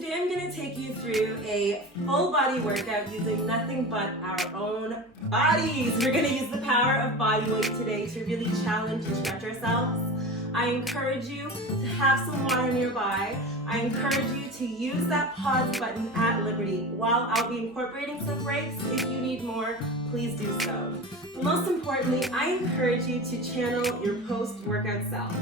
Today I'm going to take you through a full body workout using nothing but our own bodies. We're going to use the power of body weight today to really challenge and stretch ourselves. I encourage you to have some water nearby. I encourage you to use that pause button at liberty. While I'll be incorporating some breaks, if you need more, please do so. But most importantly, I encourage you to channel your post-workout self.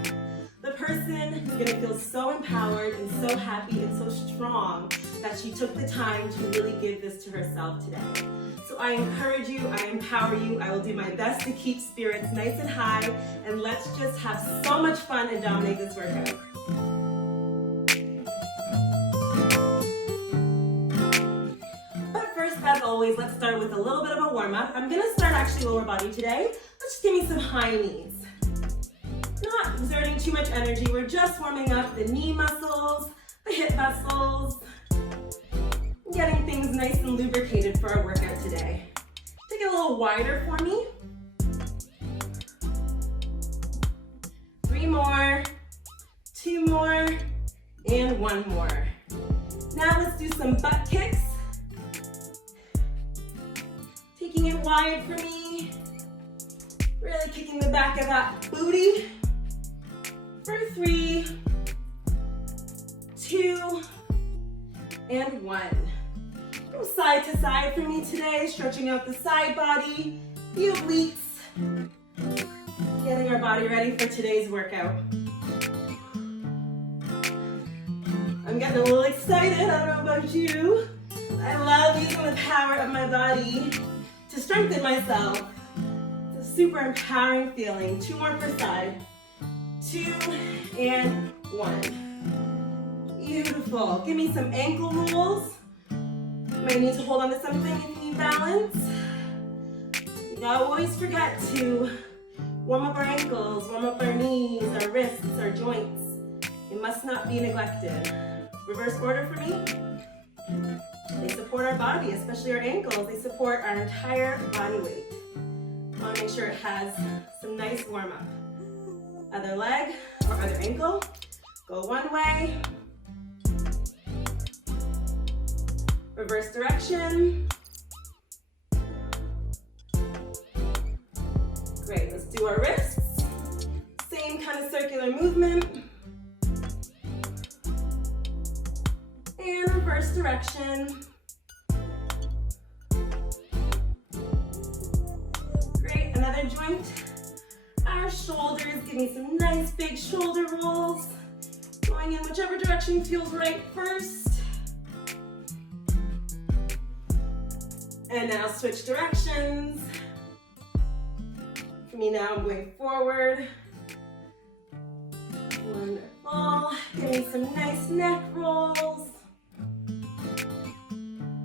The person who's going to feel so empowered and so happy and so strong that she took the time to really give this to herself today. So I encourage you, I empower you, I will do my best to keep spirits nice and high, and let's just have so much fun and dominate this workout. But first, as always, let's start with a little bit of a warm-up. I'm going to start actually lower body today. Let's just give me some high knees. Not exerting too much energy, we're just warming up the knee muscles, the hip muscles, getting things nice and lubricated for our workout today. Take it a little wider for me. 3 more, 2 more, and 1 more. Now let's do some butt kicks. Taking it wide for me. Really kicking the back of that booty. For 3, 2, and 1. Go side to side for me today, stretching out the side body, the obliques, getting our body ready for today's workout. I'm getting a little excited, I don't know about you. I love using the power of my body to strengthen myself. It's a super empowering feeling. 2 more per side. 2 and 1. Beautiful. Give me some ankle rolls. You might need to hold on to something if you need balance. You gotta always forget to warm up our ankles, warm up our knees, our wrists, our joints. It must not be neglected. Reverse order for me. They support our body, especially our ankles. They support our entire body weight. I want to make sure it has some nice warm up. Other leg or other ankle, go one way, reverse direction. Great, let's do our wrists. Same kind of circular movement. And reverse direction. Great, another joint. Our shoulders, give me some nice big shoulder rolls. Going in whichever direction feels right first. And now switch directions. For me now, I'm going forward. Wonderful. Give me some nice neck rolls.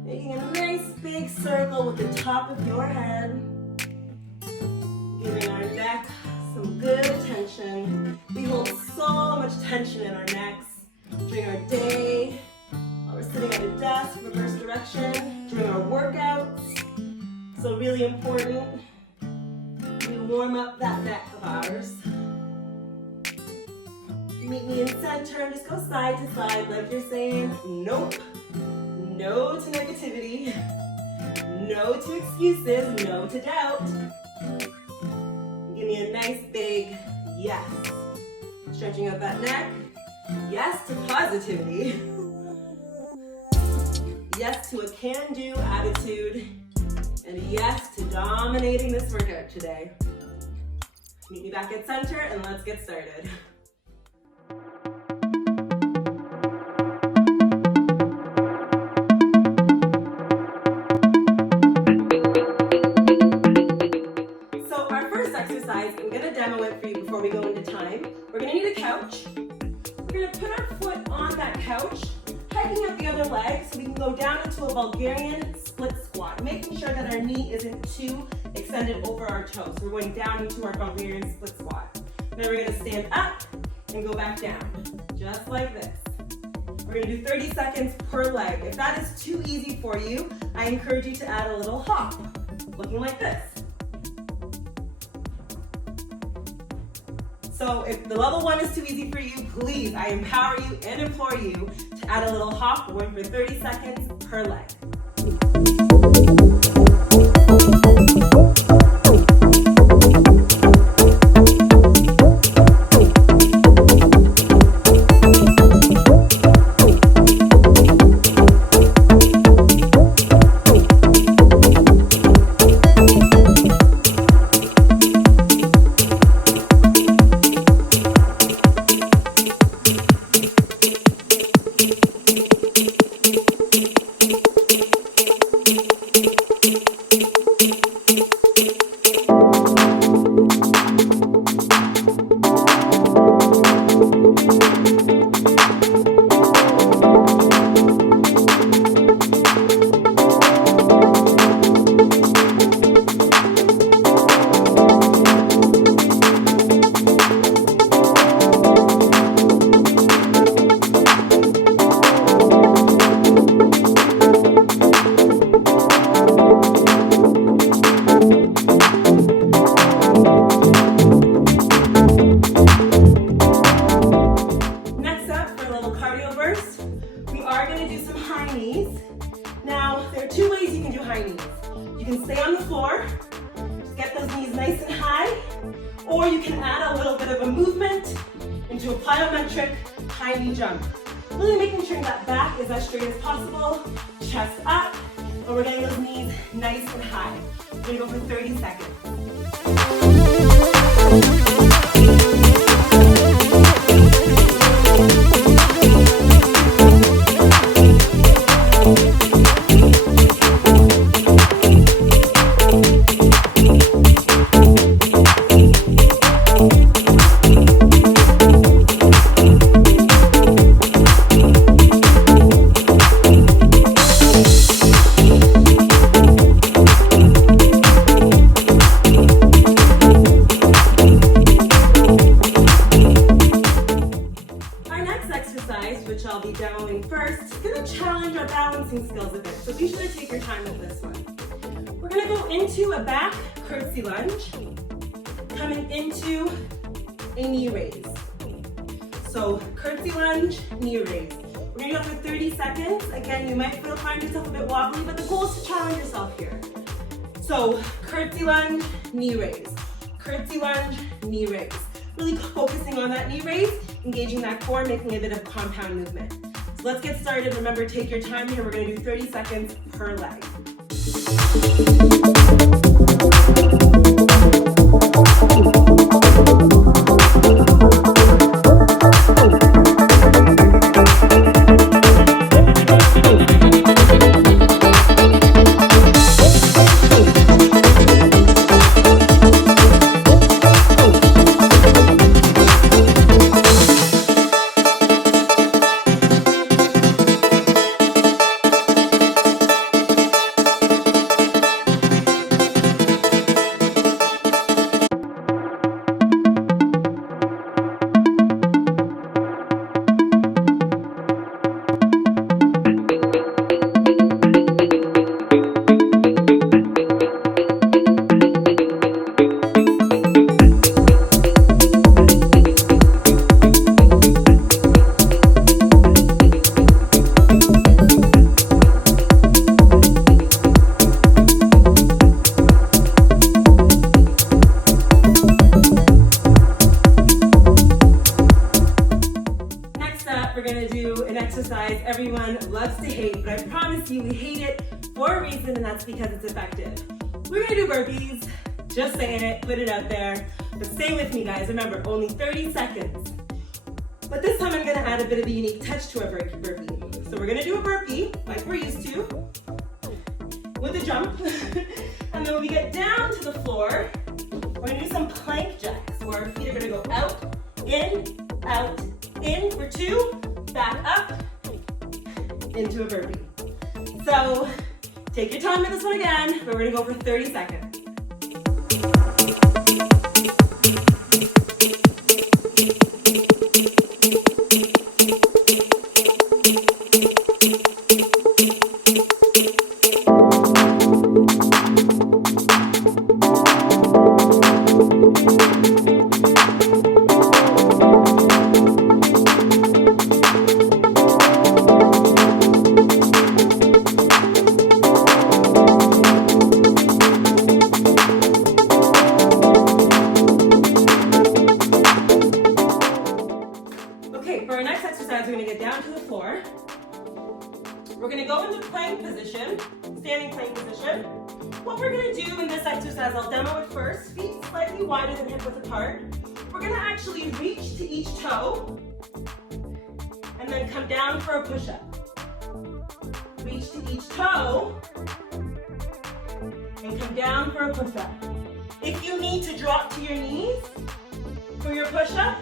Making a nice big circle with the top of your head. Giving our neck some good tension. We hold so much tension in our necks during our day, while we're sitting at a desk, reverse direction, during our workouts. So really important, we warm up that neck of ours. Meet me in center and just go side to side like you're saying, nope, no to negativity, no to excuses, no to doubt. Give me a nice big yes. Stretching out that neck. Yes to positivity. Yes to a can-do attitude. And yes to dominating this workout today. Meet me back at center and let's get started. Before we go into time, we're going to need a couch. We're going to put our foot on that couch, hiking up the other leg so we can go down into a Bulgarian split squat, making sure that our knee isn't too extended over our toes. So we're going down into our Bulgarian split squat. Then we're going to stand up and go back down, just like this. We're going to do 30 seconds per leg. If that is too easy for you, I encourage you to add a little hop, looking like this. So if the level 1 is too easy for you, please, I empower you and implore you to To add a little hop, we're going for 30 seconds per leg. Now, there are two ways you can do high knees. You can stay on the floor, get those knees nice and high, or you can add a little bit of a movement into a plyometric high knee jump. Really making sure that back is as straight as possible, chest up, and we're getting those knees nice and high. We're gonna go for 30 seconds. Which I'll be demoing first, is going to challenge our balancing skills a bit, so be sure to take your time with this one. We're going to go into a back curtsy lunge, coming into a knee raise. So curtsy lunge, knee raise. We're going to go for 30 seconds. Again, you might find yourself a bit wobbly, but the goal is to challenge yourself here. So curtsy lunge, knee raise. Curtsy lunge, knee raise. Really focusing on that knee raise, engaging that core, making a bit of compound movement. So let's get started. Remember, take your time here. We're going to do 30 seconds per leg. Exercise everyone loves to hate, but I promise you we hate it for a reason, and that's because it's effective. We're gonna do burpees, just saying it, put it out there, but stay with me guys, remember, only 30 seconds. But this time I'm gonna add a bit of a unique touch to our burpee. So we're gonna do a burpee, like we're used to, with a jump, and then when we get down to the floor, we're gonna do some plank jacks, where our feet are gonna go out, in for 2, back up, into a burpee. So take your time with this one again, but we're gonna go for 30 seconds. go into plank position, standing plank position. What we're gonna do in this exercise, I'll demo it first. Feet slightly wider than hip width apart. We're gonna actually reach to each toe and then come down for a push-up. Reach to each toe and come down for a push-up. If you need to drop to your knees for your push-up,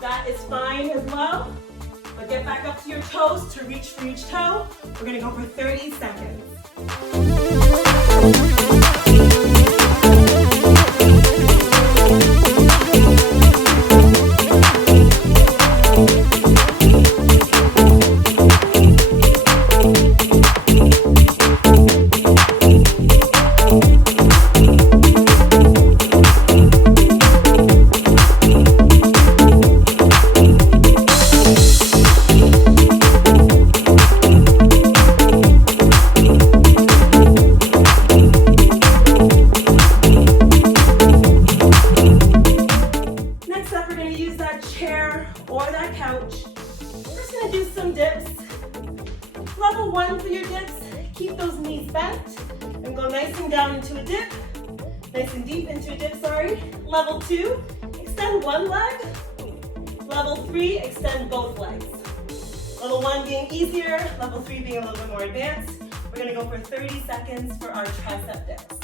that is fine as well. But get back up to your toes to reach for each toe. We're gonna go for 30 seconds. Level 1 for your dips, keep those knees bent and go nice and down into a dip, nice and deep into a dip, sorry. Level 2, extend one leg. Level 3, extend both legs. Level 1 being easier, level 3 being a little bit more advanced. We're gonna go for 30 seconds for our tricep dips.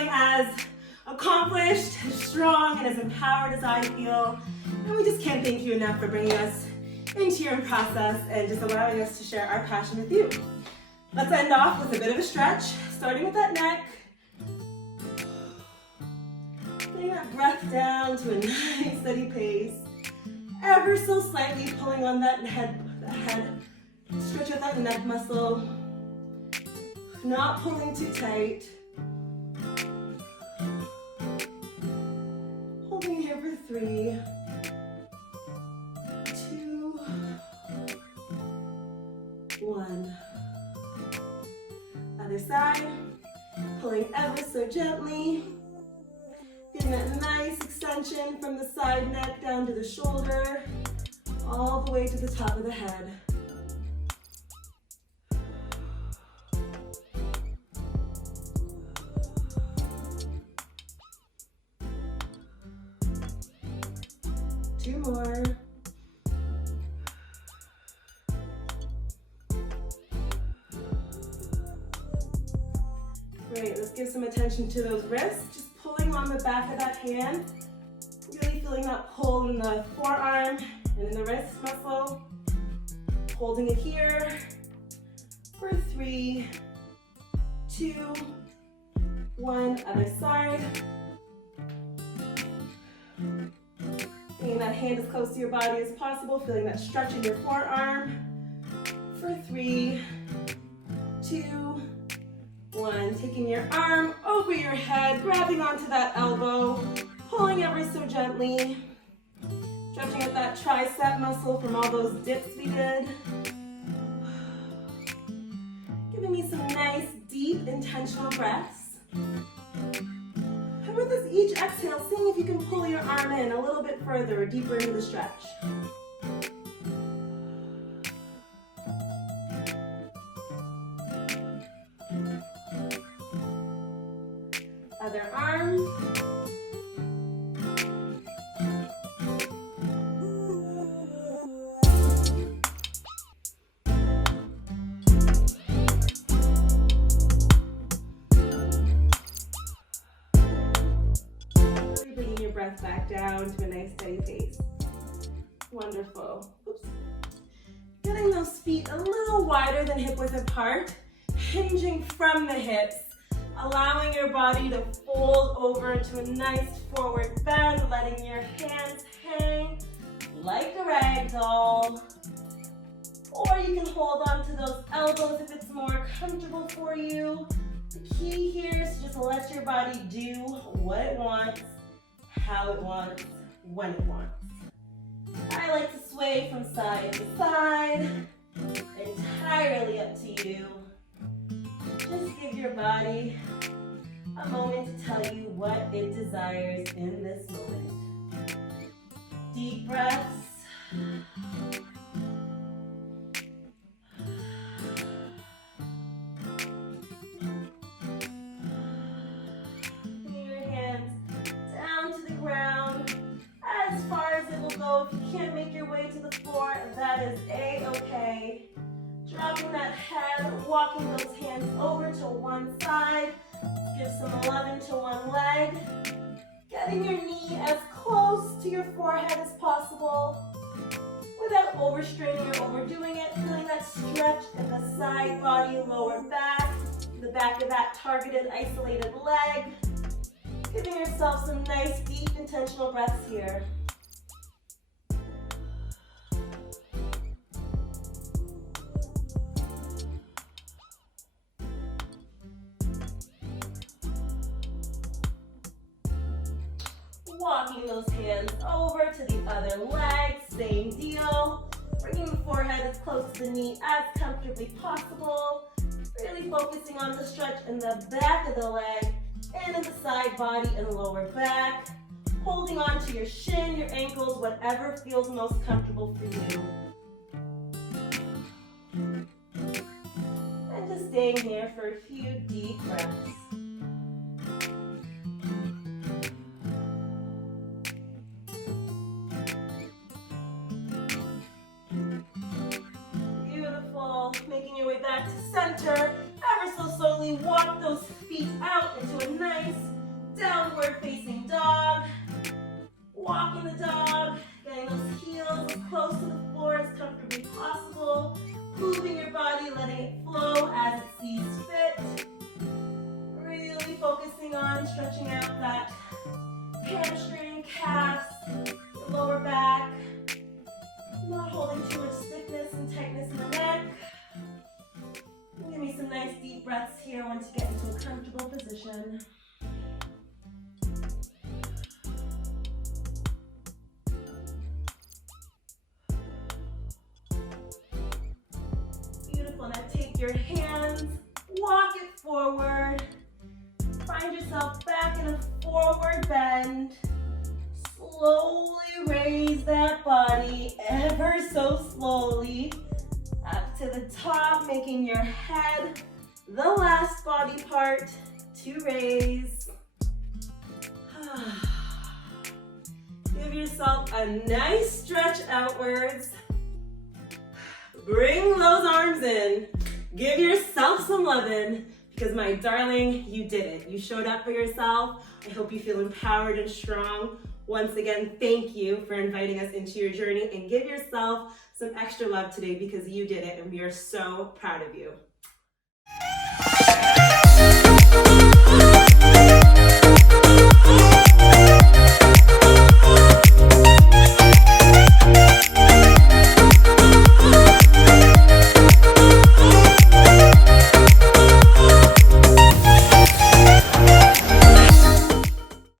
feeling as accomplished, as strong, and as empowered as I feel. And we just can't thank you enough for bringing us into your process and just allowing us to share our passion with you. Let's end off with a bit of a stretch, starting with that neck. Getting that breath down to a nice steady pace. Ever so slightly pulling on that head. Stretch out that neck muscle. Not pulling too tight. Holding here for 3, 2, 1. Other side. Pulling ever so gently. Getting that nice extension from the side neck down to the shoulder, all the way to the top of the head. Two more. Great, let's give some attention to those wrists. Just pulling on the back of that hand. Really feeling that pull in the forearm and in the wrist muscle. Holding it here for 3, 2, 1. Other side. Bringing that hand as close to your body as possible. Feeling that stretch in your forearm for 3, 2, 1. Taking your arm over your head, grabbing onto that elbow, pulling ever so gently. Stretching out that tricep muscle from all those dips we did. Giving me some nice, deep, intentional breaths. And with this each exhale, seeing if you can pull your arm in a little bit further or deeper into the stretch. Other arm. Really bringing your breath back down to a nice steady pace. Wonderful. Oops. Getting those feet a little wider than hip width apart, hinging from the hips. Allowing your body to fold over into a nice forward bend, letting your hands hang like a rag doll. Or you can hold on to those elbows if it's more comfortable for you. The key here is to just let your body do what it wants, how it wants, when it wants. I like to sway from side to side, entirely up to you. Just give your body a moment to tell you what it desires in this moment. Deep breaths. Bring your hands down to the ground as far as it will go. If you can't make your way to the floor, that is A-okay. Dropping that head, walking those hands over to one side. Give some 11 to one leg. Getting your knee as close to your forehead as possible without overstraining or overdoing it. Feeling that stretch in the side body, lower back, the back of that targeted, isolated leg. Giving yourself some nice, deep, intentional breaths here. Walking those hands over to the other leg, same deal. Bringing the forehead as close to the knee as comfortably possible. Really focusing on the stretch in the back of the leg and in the side body and lower back. Holding on to your shin, your ankles, whatever feels most comfortable for you. And just staying here for a few deep breaths. Making your way back to center. Ever so slowly walk those feet out into a nice downward facing dog. Walking the dog, getting those heels as close to the floor as comfortably possible. Moving your body, letting it flow as it sees fit. Really focusing on stretching out that hamstring, calves, the lower back. Not holding too much stiffness and tightness in the neck. Give me some nice deep breaths here once you get into a comfortable position. Beautiful. Now take your hands, walk it forward. Find yourself back in a forward bend. Slowly raise that body ever so slowly up to the top, making your head the last body part to raise. Give yourself a nice stretch outwards. Bring those arms in. Give yourself some loving because my darling, you did it. You showed up for yourself. I hope you feel empowered and strong. Once again, thank you for inviting us into your journey, and give yourself some extra love today because you did it and we are so proud of you.